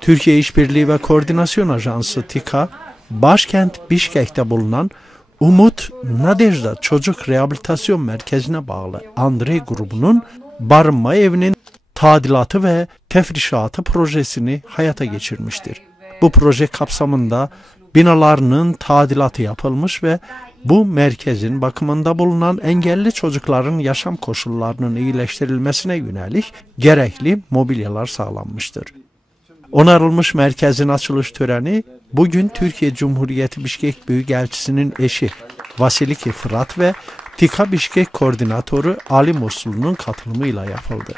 Türkiye İşbirliği ve Koordinasyon Ajansı TİKA, başkent Bişkek'te bulunan Umut Nadejda Çocuk Rehabilitasyon Merkezi'ne bağlı Andrei grubunun barınma evinin tadilatı ve tefrişatı projesini hayata geçirmiştir. Bu proje kapsamında binalarının tadilatı yapılmış ve bu merkezin bakımında bulunan engelli çocukların yaşam koşullarının iyileştirilmesine yönelik gerekli mobilyalar sağlanmıştır. Onarılmış merkezin açılış töreni bugün Türkiye Cumhuriyeti Bişkek Büyükelçisi'nin eşi Vasiliki Fırat ve TİKA Bişkek Koordinatörü Ali Muslu'nun katılımıyla yapıldı.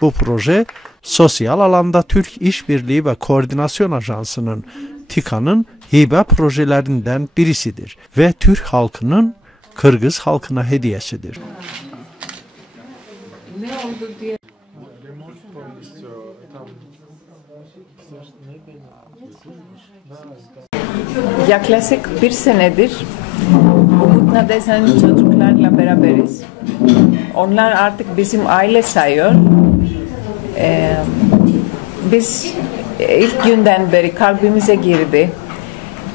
Bu proje sosyal alanda Türk İşbirliği ve Koordinasyon Ajansı'nın TİKA'nın hibe projelerinden birisidir ve Türk halkının Kırgız halkına hediyesidir. Yaklaşık bir senedir Umut Nadejda'nın çocuklarla beraberiz. Onlar artık bizim aile sayıyor. Biz ilk günden beri kalbimize girdi.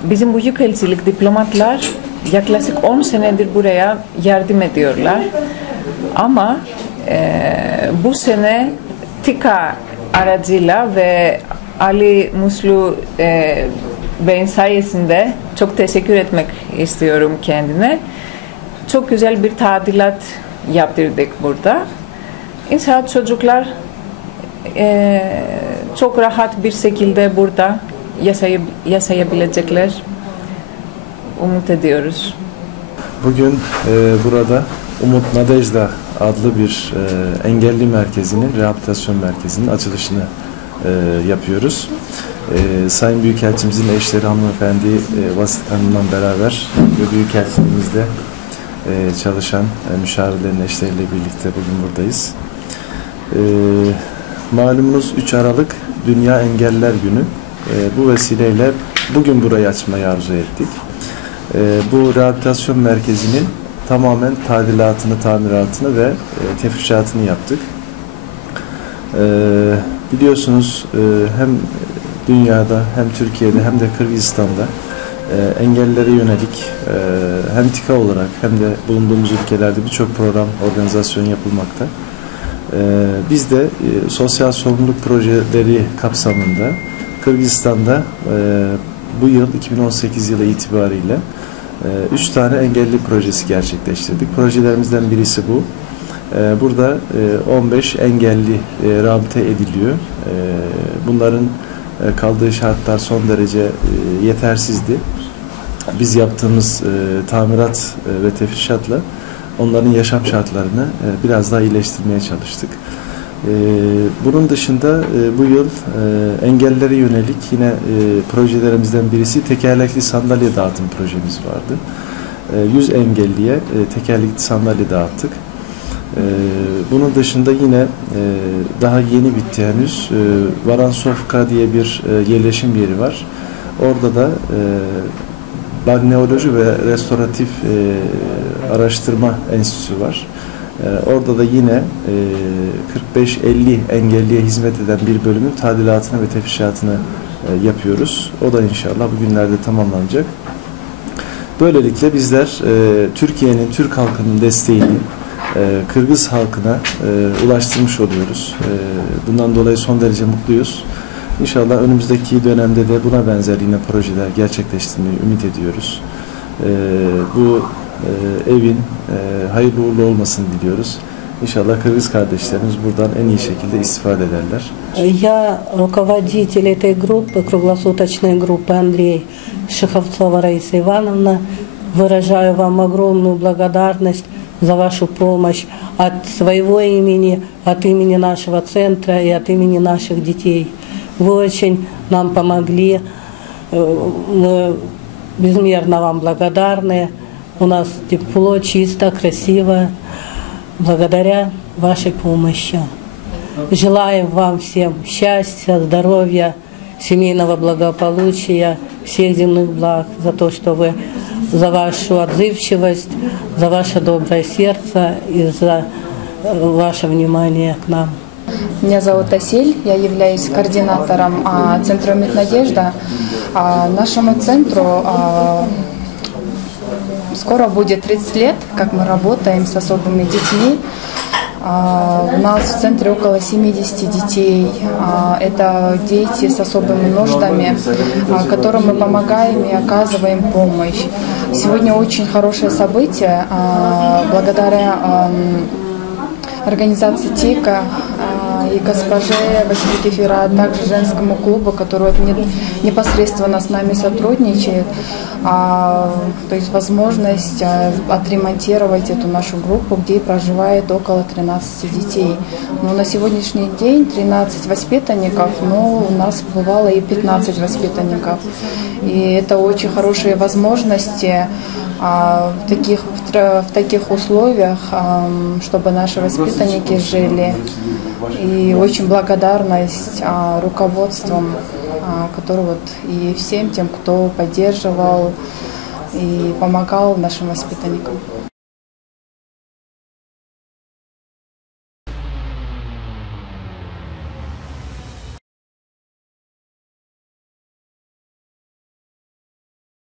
Bizim büyükelçilik diplomatlar yaklaşık 10 senedir buraya yardım ediyorlar. Ama bu sene TİKA aracıyla ve Ali Muslu Bey'in sayesinde çok teşekkür etmek istiyorum kendine. Çok güzel bir tadilat yaptırdık burada. İnşallah çocuklar çok rahat bir şekilde burada yaşayabilecekler. Umut ediyoruz. Bugün burada Umut Nadejda adlı bir engelli merkezinin, rehabilitasyon merkezinin açılışını yapıyoruz. Sayın Büyükelçimizin eşleri hanımefendi Vasit Hanım'la beraber ve Büyükelçiliğimizde çalışan müşavirlerin eşleriyle birlikte bugün buradayız. Malumunuz 3 Aralık Dünya Engelliler Günü. Bu vesileyle bugün burayı açmayı arzu ettik. Bu rehabilitasyon merkezinin tamamen tadilatını, tamiratını ve tefrişatını yaptık. Biliyorsunuz hem dünyada hem Türkiye'de hem de Kırgızistan'da engellilere yönelik hem TİKA olarak hem de bulunduğumuz ülkelerde birçok program, organizasyon yapılmakta. Biz de sosyal sorumluluk projeleri kapsamında Kırgızistan'da bu yıl 2018 yılı itibariyle 3 tane engelli projesi gerçekleştirdik. Projelerimizden birisi bu. Burada 15 engelli rehabilite ediliyor. Bunların kaldığı şartlar son derece yetersizdi. Biz yaptığımız tamirat ve tefrişatla onların yaşam şartlarını biraz daha iyileştirmeye çalıştık. Bunun dışında bu yıl engellilere yönelik yine projelerimizden birisi tekerlekli sandalye dağıtım projemiz vardı. 100 engelliye tekerlekli sandalye dağıttık. Bunun dışında yine daha yeni bitti henüz. Varansovka diye bir yerleşim yeri var. Orada da balneoloji ve restoratif araştırma enstitüsü var. Orada da yine 45-50 engelliye hizmet eden bir bölümün tadilatını ve tefrişatını yapıyoruz. O da inşallah bugünlerde tamamlanacak. Böylelikle bizler Türkiye'nin, Türk halkının desteğini Kırgız halkına ulaştırmış oluyoruz. Bundan dolayı son derece mutluyuz. İnşallah önümüzdeki dönemde de buna benzer yine projeler gerçekleştirmeyi ümit ediyoruz. Bu evin hayırlı uğurlu olmasını diliyoruz. İnşallah Kırgız kardeşlerimiz buradan en iyi şekilde istifade ederler. Я руководитель этой группы, круглосуточной группы Андрей Шиховцова Раиса Ивановна. Выражаю вам огромную благодарность за вашу помощь от своего имени, от имени нашего центра и от имени наших детей. Вы очень нам помогли. Мы безмерно вам благодарны. У нас тепло, чисто, красиво. Благодаря вашей помощи. Желаем вам всем счастья, здоровья, семейного благополучия, всех земных благ, за то, что вы, за вашу отзывчивость, за ваше доброе сердце и за ваше внимание к нам. Меня зовут Асель, я являюсь координатором Центра «Умит Надежда». Нашему центру скоро будет 30 лет, как мы работаем с особыми детьми. У нас в центре около 70 детей. Это дети с особыми нуждами, которым мы помогаем и оказываем помощь. Сегодня очень хорошее событие. Благодаря организации ТИКа и госпоже Василий Кефира, а также женскому клубу, который непосредственно с нами сотрудничает, то есть возможность отремонтировать эту нашу группу, где проживает около 13 детей. Но на сегодняшний день 13 воспитанников, но у нас бывало и 15 воспитанников. И это очень хорошие возможности в таких условиях, чтобы наши воспитанники жили. И очень благодарность руководствам, которые и всем тем, кто поддерживал и помогал нашим воспитанникам.